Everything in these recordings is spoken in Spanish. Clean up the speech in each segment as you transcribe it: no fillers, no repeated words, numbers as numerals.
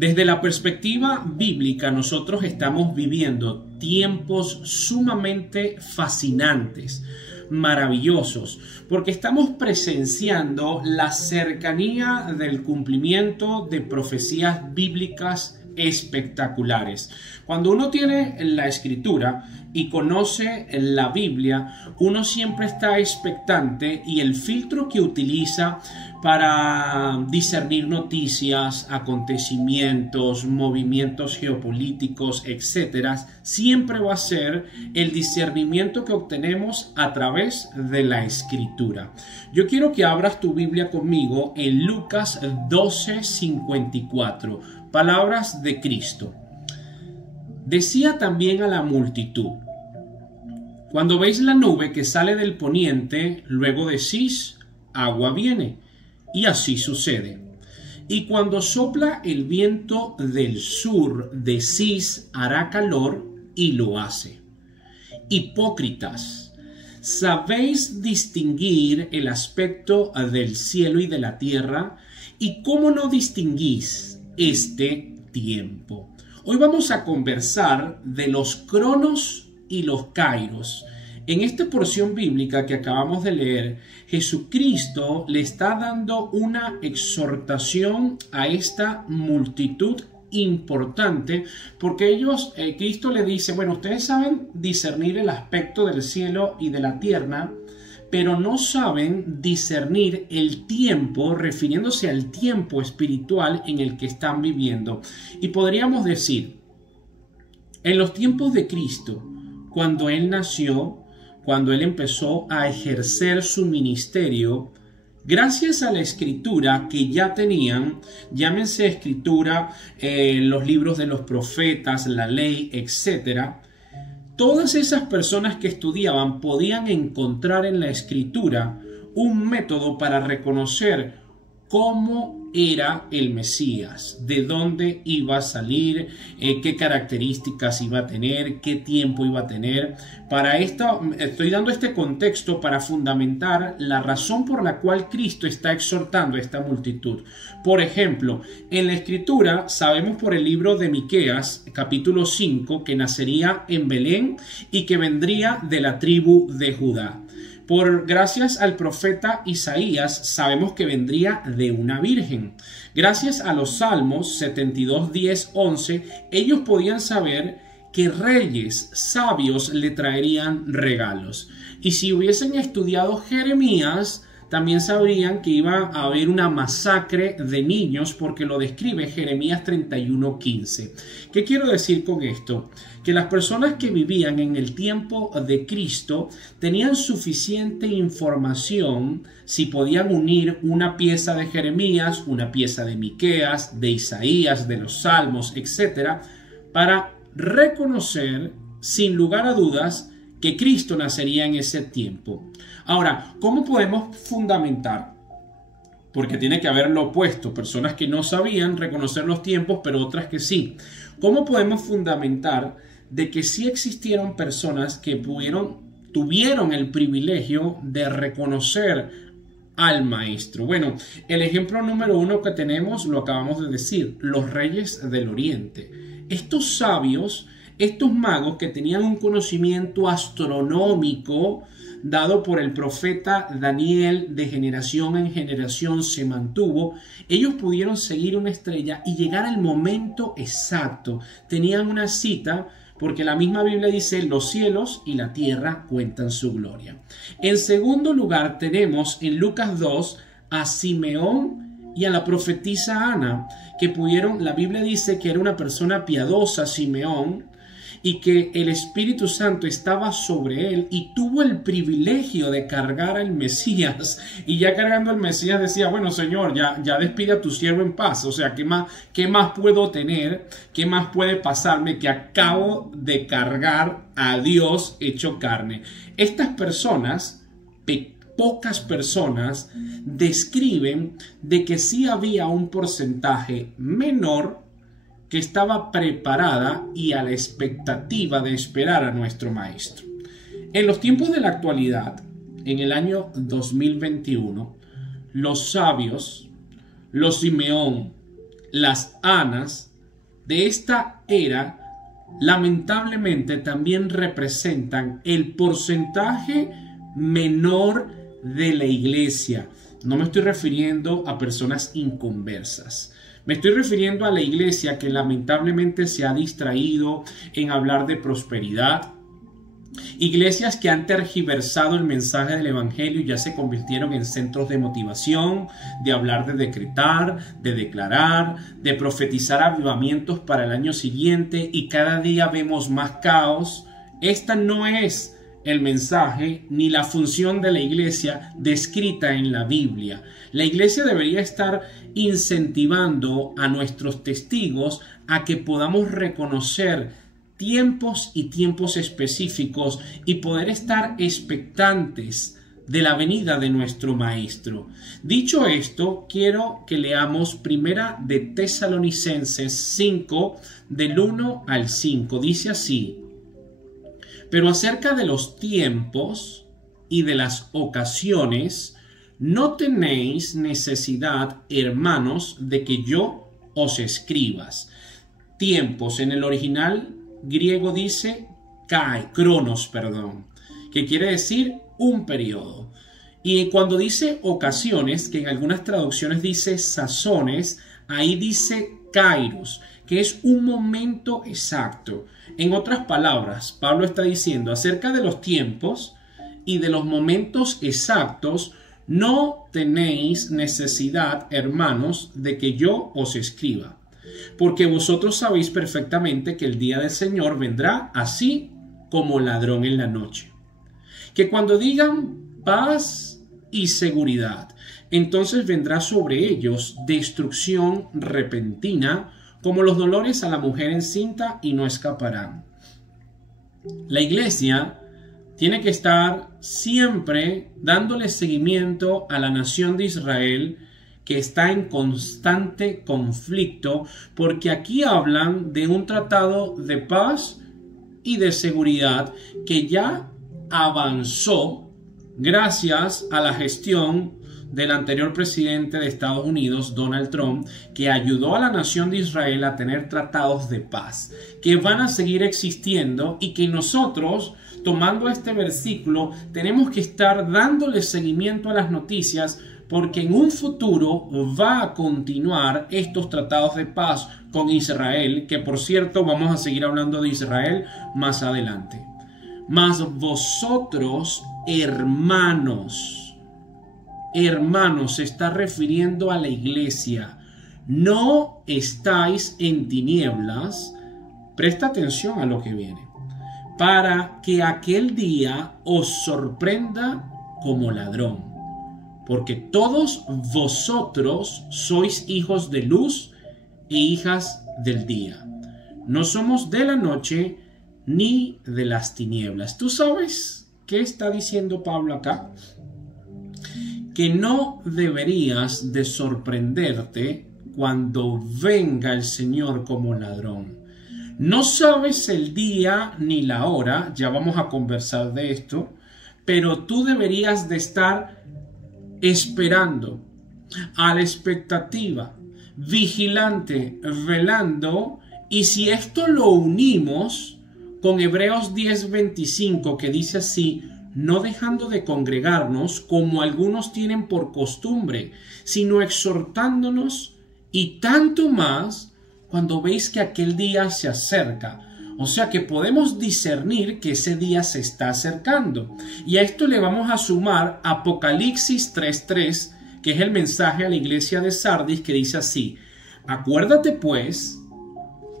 Desde la perspectiva bíblica, nosotros estamos viviendo tiempos sumamente fascinantes, maravillosos, porque estamos presenciando la cercanía del cumplimiento de profecías bíblicas espectaculares. Cuando uno tiene la escritura y conoce la Biblia, uno siempre está expectante, y el filtro que utiliza para discernir noticias, acontecimientos, movimientos geopolíticos, etcétera, siempre va a ser el discernimiento que obtenemos a través de la escritura. Yo quiero que abras tu Biblia conmigo en Lucas 12:54, palabras de Cristo. Decía también a la multitud: cuando veis la nube que sale del poniente, luego decís: agua viene. Y así sucede. Y cuando sopla el viento del sur, decís: hará calor, y lo hace. Hipócritas, ¿sabéis distinguir el aspecto del cielo y de la tierra? ¿Y cómo no distinguís este tiempo? Hoy vamos a conversar de los cronos y los kairos. En esta porción bíblica que acabamos de leer, Jesucristo le está dando una exhortación a esta multitud importante, porque Cristo le dice: bueno, ustedes saben discernir el aspecto del cielo y de la tierra, pero no saben discernir el tiempo, refiriéndose al tiempo espiritual en el que están viviendo. Y podríamos decir, en los tiempos de Cristo, cuando Él nació, cuando Él empezó a ejercer su ministerio, gracias a la escritura que ya tenían, llámense escritura, los libros de los profetas, la ley, etcétera, todas esas personas que estudiaban podían encontrar en la escritura un método para reconocer cómo era el Mesías, de dónde iba a salir, qué características iba a tener, qué tiempo iba a tener. Para esto estoy dando este contexto para fundamentar la razón por la cual Cristo está exhortando a esta multitud. Por ejemplo, en la escritura sabemos por el libro de Miqueas, capítulo 5, que nacería en Belén y que vendría de la tribu de Judá. Gracias al profeta Isaías sabemos que vendría de una virgen. Gracias a los Salmos 72, 10, 11, ellos podían saber que reyes sabios le traerían regalos. Y si hubiesen estudiado Jeremías, también sabrían que iba a haber una masacre de niños, porque lo describe Jeremías 31:15. ¿Qué quiero decir con esto? Que las personas que vivían en el tiempo de Cristo tenían suficiente información, si podían unir una pieza de Jeremías, una pieza de Miqueas, de Isaías, de los Salmos, etcétera, para reconocer sin lugar a dudas que Cristo nacería en ese tiempo. Ahora, ¿cómo podemos fundamentar? Porque tiene que haber lo opuesto, personas que no sabían reconocer los tiempos, pero otras que sí. ¿Cómo podemos fundamentar de que sí existieron personas que tuvieron el privilegio de reconocer al Maestro? Bueno, el ejemplo número uno que tenemos, lo acabamos de decir, los reyes del Oriente. Estos sabios, estos magos que tenían un conocimiento astronómico dado por el profeta Daniel, de generación en generación se mantuvo, ellos pudieron seguir una estrella y llegar al momento exacto. Tenían una cita, porque la misma Biblia dice: los cielos y la tierra cuentan su gloria. En segundo lugar tenemos en Lucas 2 a Simeón y a la profetisa Ana, que la Biblia dice que era una persona piadosa, Simeón, y que el Espíritu Santo estaba sobre él y tuvo el privilegio de cargar al Mesías. Y ya cargando al Mesías decía: bueno, Señor, ya despide a tu siervo en paz. O sea, ¿qué más puedo tener? ¿Qué más puede pasarme que acabo de cargar a Dios hecho carne? Estas personas, pocas personas, describen de que sí había un porcentaje menor que estaba preparada y a la expectativa de esperar a nuestro Maestro. En los tiempos de la actualidad, en el año 2021, los sabios, los Simeón, las Anas, de esta era lamentablemente también representan el porcentaje menor de la iglesia. No me estoy refiriendo a personas inconversas. Me estoy refiriendo a la iglesia que lamentablemente se ha distraído en hablar de prosperidad. Iglesias que han tergiversado el mensaje del evangelio y ya se convirtieron en centros de motivación, de hablar de decretar, de declarar, de profetizar avivamientos para el año siguiente, y cada día vemos más caos. Esta no es el mensaje ni la función de la iglesia descrita en la Biblia. La iglesia debería estar incentivando a nuestros testigos a que podamos reconocer tiempos y tiempos específicos y poder estar expectantes de la venida de nuestro Maestro. Dicho esto, quiero que leamos Primera de Tesalonicenses 5, del 1 al 5. Dice así: pero acerca de los tiempos y de las ocasiones, no tenéis necesidad, hermanos, de que yo os escribas. Tiempos en el original griego dice cronos, que quiere decir un periodo. Y cuando dice ocasiones, que en algunas traducciones dice sazones, ahí dice kairos, que es un momento exacto. En otras palabras, Pablo está diciendo acerca de los tiempos y de los momentos exactos, no tenéis necesidad, hermanos, de que yo os escriba, porque vosotros sabéis perfectamente que el día del Señor vendrá así como ladrón en la noche. Que cuando digan paz y seguridad, entonces vendrá sobre ellos destrucción repentina, como los dolores a la mujer encinta, y no escaparán. La iglesia tiene que estar siempre dándole seguimiento a la nación de Israel, que está en constante conflicto, porque aquí hablan de un tratado de paz y de seguridad que ya avanzó gracias a la gestión del anterior presidente de Estados Unidos, Donald Trump, que ayudó a la nación de Israel a tener tratados de paz, que van a seguir existiendo, y que nosotros, tomando este versículo, tenemos que estar dándole seguimiento a las noticias, porque en un futuro va a continuar estos tratados de paz con Israel, que por cierto vamos a seguir hablando de Israel más adelante. Mas vosotros, hermanos, se está refiriendo a la iglesia, no estáis en tinieblas, presta atención a lo que viene, para que aquel día os sorprenda como ladrón, porque todos vosotros sois hijos de luz e hijas del día. No somos de la noche ni de las tinieblas. ¿Tú sabes qué está diciendo Pablo acá? Que no deberías de sorprenderte cuando venga el Señor como ladrón. No sabes el día ni la hora, ya vamos a conversar de esto, pero tú deberías de estar esperando, a la expectativa, vigilante, velando. Y si esto lo unimos con Hebreos 10:25, que dice así: no dejando de congregarnos como algunos tienen por costumbre, sino exhortándonos, y tanto más cuando veis que aquel día se acerca. O sea que podemos discernir que ese día se está acercando. Y a esto le vamos a sumar Apocalipsis 3:3, que es el mensaje a la iglesia de Sardis, que dice así: acuérdate pues,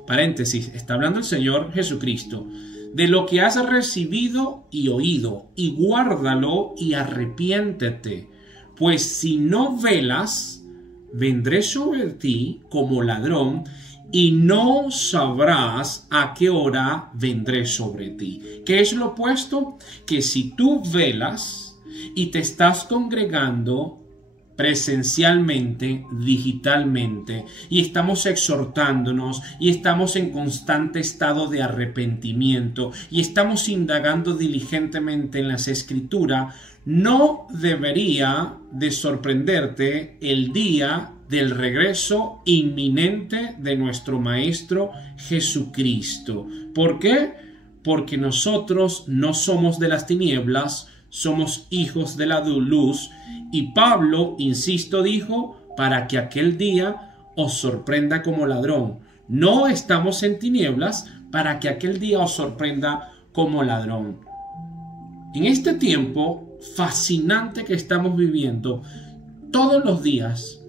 paréntesis, está hablando el Señor Jesucristo, de lo que has recibido y oído, y guárdalo y arrepiéntete, pues si no velas, vendré sobre ti como ladrón, y no sabrás a qué hora vendré sobre ti. ¿Qué es lo opuesto? Que si tú velas y te estás congregando, presencialmente, digitalmente, y estamos exhortándonos y estamos en constante estado de arrepentimiento y estamos indagando diligentemente en las Escrituras, no debería de sorprenderte el día del regreso inminente de nuestro Maestro Jesucristo. ¿Por qué? Porque nosotros no somos de las tinieblas, somos hijos de la luz. Y Pablo, insisto, dijo, para que aquel día os sorprenda como ladrón. No estamos en tinieblas para que aquel día os sorprenda como ladrón. En este tiempo fascinante que estamos viviendo, todos los días,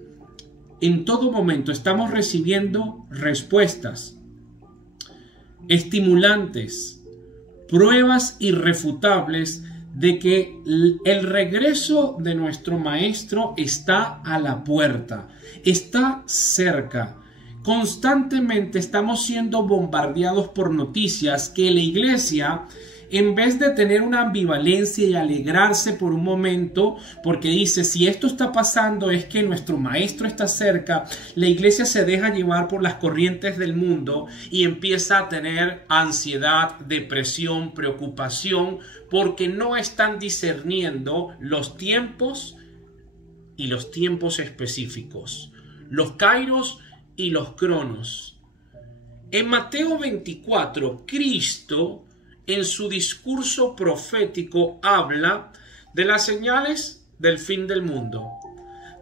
en todo momento, estamos recibiendo respuestas estimulantes, pruebas irrefutables de que el regreso de nuestro Maestro está a la puerta, está cerca. Constantemente estamos siendo bombardeados por noticias que la iglesia, en vez de tener una ambivalencia y alegrarse por un momento, porque dice, si esto está pasando es que nuestro Maestro está cerca, la iglesia se deja llevar por las corrientes del mundo y empieza a tener ansiedad, depresión, preocupación, porque no están discerniendo los tiempos y los tiempos específicos, los kairos y los cronos. En Mateo 24, Cristo, en su discurso profético, habla de las señales del fin del mundo,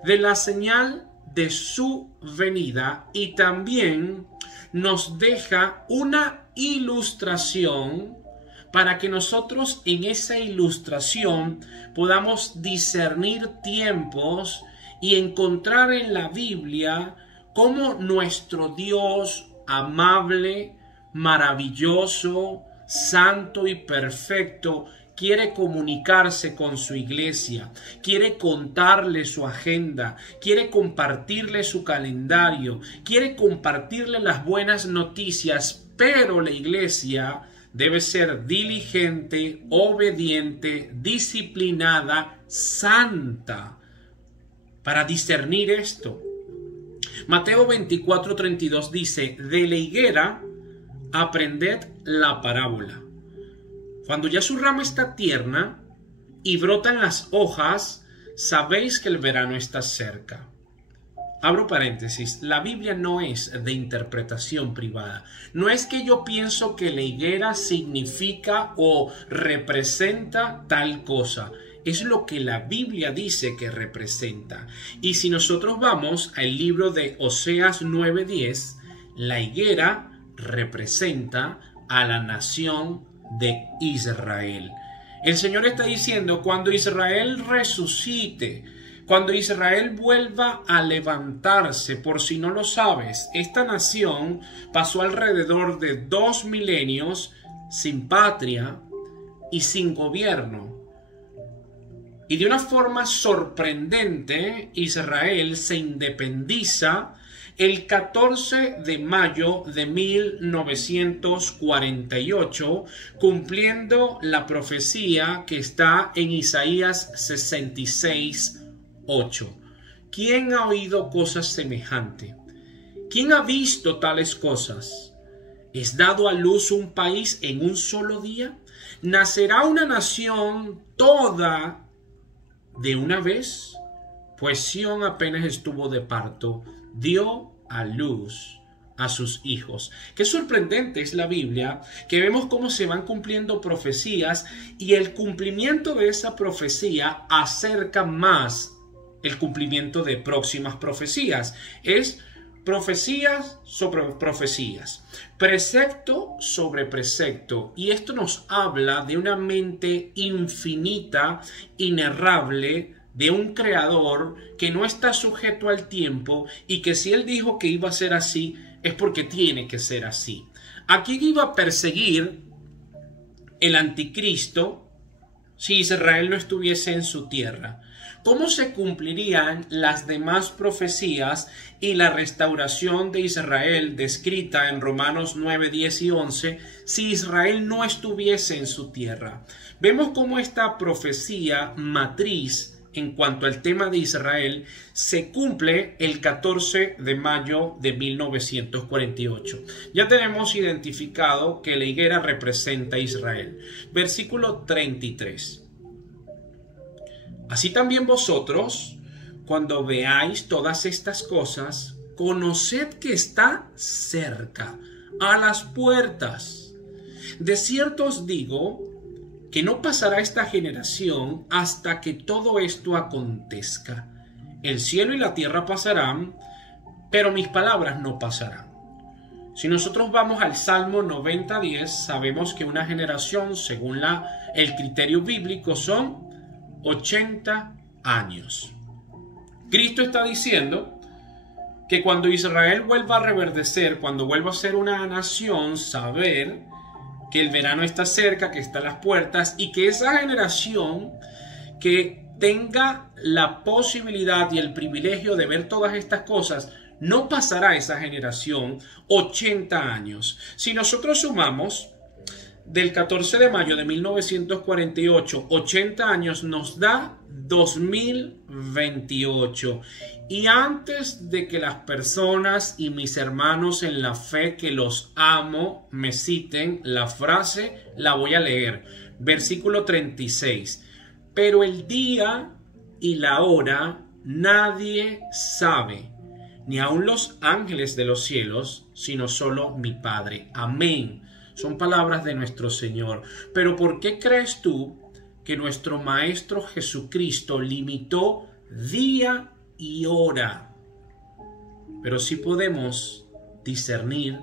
de la señal de su venida, y también nos deja una ilustración para que nosotros en esa ilustración podamos discernir tiempos y encontrar en la Biblia cómo nuestro Dios amable, maravilloso, santo y perfecto quiere comunicarse con su iglesia, quiere contarle su agenda, quiere compartirle su calendario, quiere compartirle las buenas noticias, pero la iglesia debe ser diligente, obediente, disciplinada, santa para discernir esto. Mateo 24:32 dice, de la higuera aprended la parábola. Cuando ya su rama está tierna y brotan las hojas, sabéis que el verano está cerca. Abro paréntesis, la Biblia no es de interpretación privada. No es que yo pienso que la higuera significa o representa tal cosa. Es lo que la Biblia dice que representa. Y si nosotros vamos al libro de Oseas 9:10, la higuera representa a la nación de Israel. El Señor está diciendo, cuando Israel resucite, cuando Israel vuelva a levantarse, por si no lo sabes, esta nación pasó alrededor de 2 milenios sin patria y sin gobierno. Y de una forma sorprendente, Israel se independiza el 14 de mayo de 1948, cumpliendo la profecía que está en Isaías 66:8. ¿Quién ha oído cosas semejantes? ¿Quién ha visto tales cosas? ¿Es dado a luz un país en un solo día? ¿Nacerá una nación toda de una vez? Pues Sión apenas estuvo de parto, dio a luz a sus hijos. Qué sorprendente es la Biblia, que vemos cómo se van cumpliendo profecías y el cumplimiento de esa profecía acerca más el cumplimiento de próximas profecías. Es profecías sobre profecías, precepto sobre precepto, y esto nos habla de una mente infinita, inerrable, de un creador que no está sujeto al tiempo y que si él dijo que iba a ser así, es porque tiene que ser así. ¿A quién iba a perseguir el anticristo si Israel no estuviese en su tierra? ¿Cómo se cumplirían las demás profecías y la restauración de Israel descrita en Romanos 9, 10 y 11 si Israel no estuviese en su tierra? Vemos cómo esta profecía matriz en cuanto al tema de Israel se cumple el 14 de mayo de 1948. Ya tenemos identificado que la higuera representa a Israel. Versículo 33. Así también vosotros, cuando veáis todas estas cosas, conoced que está cerca, a las puertas. De cierto os digo que no pasará esta generación hasta que todo esto acontezca. El cielo y la tierra pasarán, pero mis palabras no pasarán. Si nosotros vamos al Salmo 90:10, sabemos que una generación, según el criterio bíblico, son 80 años. Cristo está diciendo que cuando Israel vuelva a reverdecer, cuando vuelva a ser una nación, saber que el verano está cerca, que está a las puertas, y que esa generación que tenga la posibilidad y el privilegio de ver todas estas cosas, no pasará esa generación 80 años. Si nosotros sumamos del 14 de mayo de 1948, 80 años nos da 2028. Y antes de que las personas y mis hermanos en la fe que los amo me citen la frase, la voy a leer. Versículo 36. Pero el día y la hora nadie sabe, ni aun los ángeles de los cielos, sino solo mi Padre. Amén. Son palabras de nuestro Señor. Pero ¿por qué crees tú que nuestro Maestro Jesucristo limitó día y hora? Pero sí podemos discernir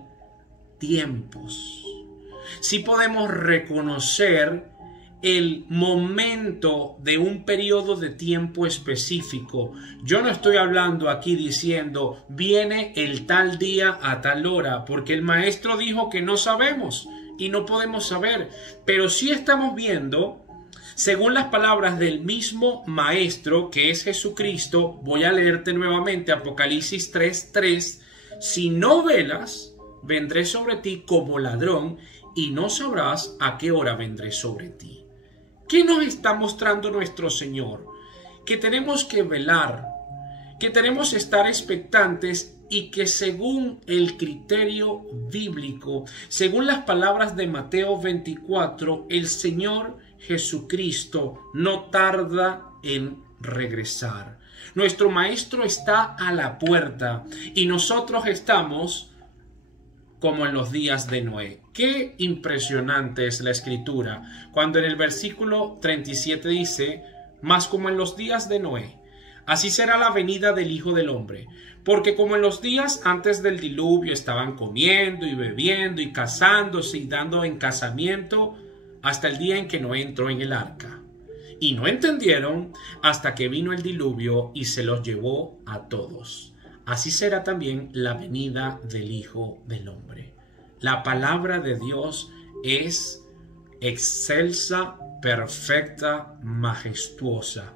tiempos. Sí podemos reconocer el momento de un periodo de tiempo específico. Yo no estoy hablando aquí diciendo viene el tal día a tal hora, porque el maestro dijo que no sabemos y no podemos saber, pero sí estamos viendo, según las palabras del mismo maestro que es Jesucristo. Voy a leerte nuevamente Apocalipsis 3:3. Si no velas, vendré sobre ti como ladrón y no sabrás a qué hora vendré sobre ti. ¿Qué nos está mostrando nuestro Señor? Que tenemos que velar, que tenemos que estar expectantes y que según el criterio bíblico, según las palabras de Mateo 24, el Señor Jesucristo no tarda en regresar. Nuestro Maestro está a la puerta y nosotros estamos como en los días de Noé. Qué impresionante es la escritura cuando en el versículo 37 dice: mas como en los días de Noé, así será la venida del Hijo del Hombre. Porque como en los días antes del diluvio estaban comiendo y bebiendo y casándose y dando en casamiento hasta el día en que Noé entró en el arca. Y no entendieron hasta que vino el diluvio y se los llevó a todos. Así será también la venida del Hijo del Hombre. La palabra de Dios es excelsa, perfecta, majestuosa.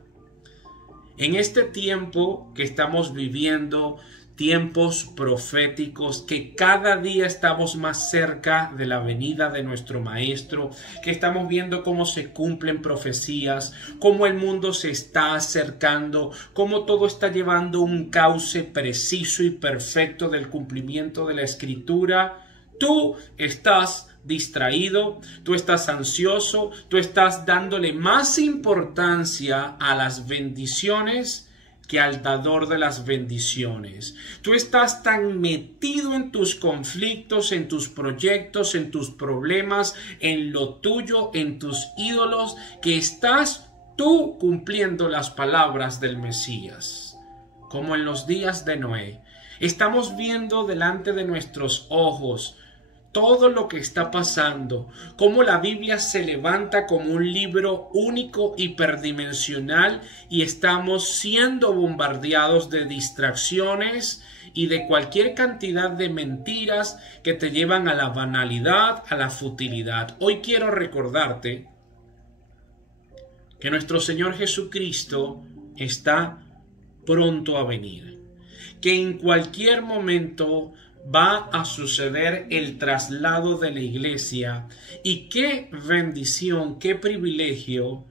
En este tiempo que estamos viviendo, tiempos proféticos, que cada día estamos más cerca de la venida de nuestro Maestro, que estamos viendo cómo se cumplen profecías, cómo el mundo se está acercando, cómo todo está llevando un cauce preciso y perfecto del cumplimiento de la Escritura. Tú estás distraído, tú estás ansioso, tú estás dándole más importancia a las bendiciones que al dador de las bendiciones. Tú estás tan metido en tus conflictos, en tus proyectos, en tus problemas, en lo tuyo, en tus ídolos, que estás tú cumpliendo las palabras del Mesías. Como en los días de Noé, estamos viendo delante de nuestros ojos todo lo que está pasando, cómo la Biblia se levanta como un libro único, hiperdimensional, y estamos siendo bombardeados de distracciones y de cualquier cantidad de mentiras que te llevan a la banalidad, a la futilidad. Hoy quiero recordarte que nuestro Señor Jesucristo está pronto a venir, que en cualquier momento va a suceder el traslado de la iglesia. Y qué bendición, qué privilegio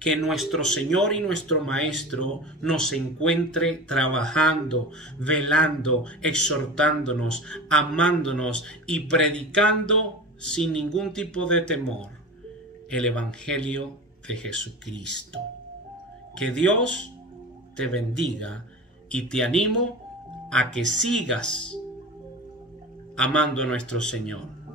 que nuestro Señor y nuestro Maestro nos encuentre trabajando, velando, exhortándonos, amándonos y predicando sin ningún tipo de temor el Evangelio de Jesucristo. Que Dios te bendiga y te animo a que sigas amando a nuestro Señor.